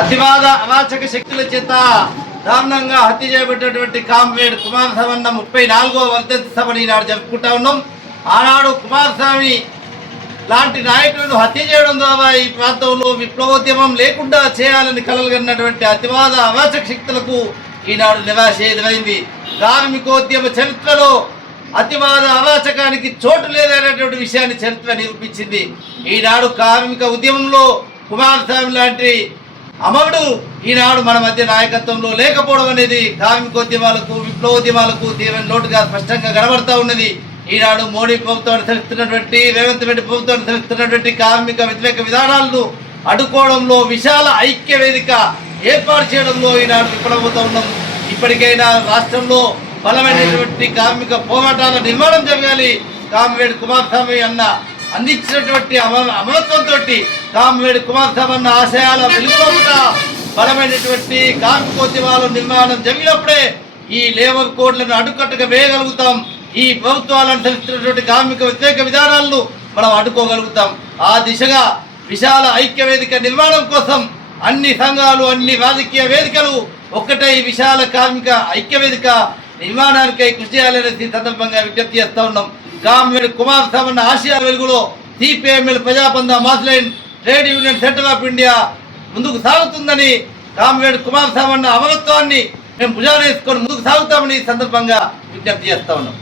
అతివాద అవాచక శక్తుల చేత దారుణంగా హత్య చేయబడినటువంటి కామ్రేడ్ కుమారస్వామి అన్న ముప్పై నాలుగో వర్ధంతి సభని ఈనాడు జరుపుకుంటా ఉన్నాం. ఆనాడు కుమారస్వామి లాంటి నాయకులను హత్య చేయడం ద్వారా ఈ ప్రాంతంలో విప్లవోద్యమం లేకుండా చేయాలని కలలుగన్నటువంటి అతివాద అవాచక శక్తులకు ఈనాడు నిరాశ ఎదురైంది కార్మికోద్యమ చరిత్రలో అతివాద అవాచకానికి చోటు లేదనేటువంటి విషయాన్ని చరిత్ర నిరూపించింది. ఈనాడు కార్మిక ఉద్యమంలో కుమారస్వామి లాంటి అమరుడు ఈనాడు మన మధ్య నాయకత్వంలో లేకపోవడం అనేది కార్మికోద్యమాలకు విప్లవోద్యమాలకు తీవ్ర లోటుగా స్పష్టంగా కనబడతా ఉన్నది. ఈనాడు మోడీ ప్రభుత్వం అనుసరిస్తున్నటువంటి రేవంత్ రెడ్డి ప్రభుత్వం అనుసరిస్తున్నటువంటి కార్మిక వ్యతిరేక విధానాలను అడ్డుకోవడంలో విశాల ఐక్య వేదిక ఏర్పాటు చేయడంలో ఈనాడు విఫలమవుతా ఉన్నాం. ఇప్పటికైనా రాష్ట్రంలో బలమైనటువంటి కార్మిక పోరాటాల నిర్మాణం జరగాలి. కామ్రేడ్ కుమారస్వామి అన్న అందించినటువంటి అమ తోటి కామ్రేడ్ కుమారస్వామి అన్న ఆశయాల వెలుగులోపట బలమైనటువంటి కార్మికోద్యమాల నిర్మాణం జరిగినప్పుడే ఈ లేబర్ కోడ్లను అడుకట్టుగా వేయగలుగుతాం. ఈ ప్రభుత్వాలు అనుసరిస్తున్నటువంటి కార్మిక వ్యతిరేక విధానాలను మనం అడ్డుకోగలుగుతాం. ఆ దిశగా విశాల ఐక్య వేదిక నిర్మాణం కోసం అన్ని సంఘాలు అన్ని రాజకీయ వేదికలు ఒక్కటై విశాల కార్మిక ఐక్య వేదిక నిర్మాణానికై కృషి చేయాలనేది సందర్భంగా విజ్ఞప్తి చేస్తూ ఉన్నాం. కామ్రేడ్ కుమార్ సామన్న ఆసియా వెలుగులో CPIML Prajabandha mass line trade union centre of India ముందుకు సాగుతుందని కామ్రేడ్ కుమార్ సామన్న అమరత్వాన్ని మేము భుజానేసుకొని ముందుకు సాగుతామని ఈ సందర్భంగా విజ్ఞప్తి చేస్తా ఉన్నాం.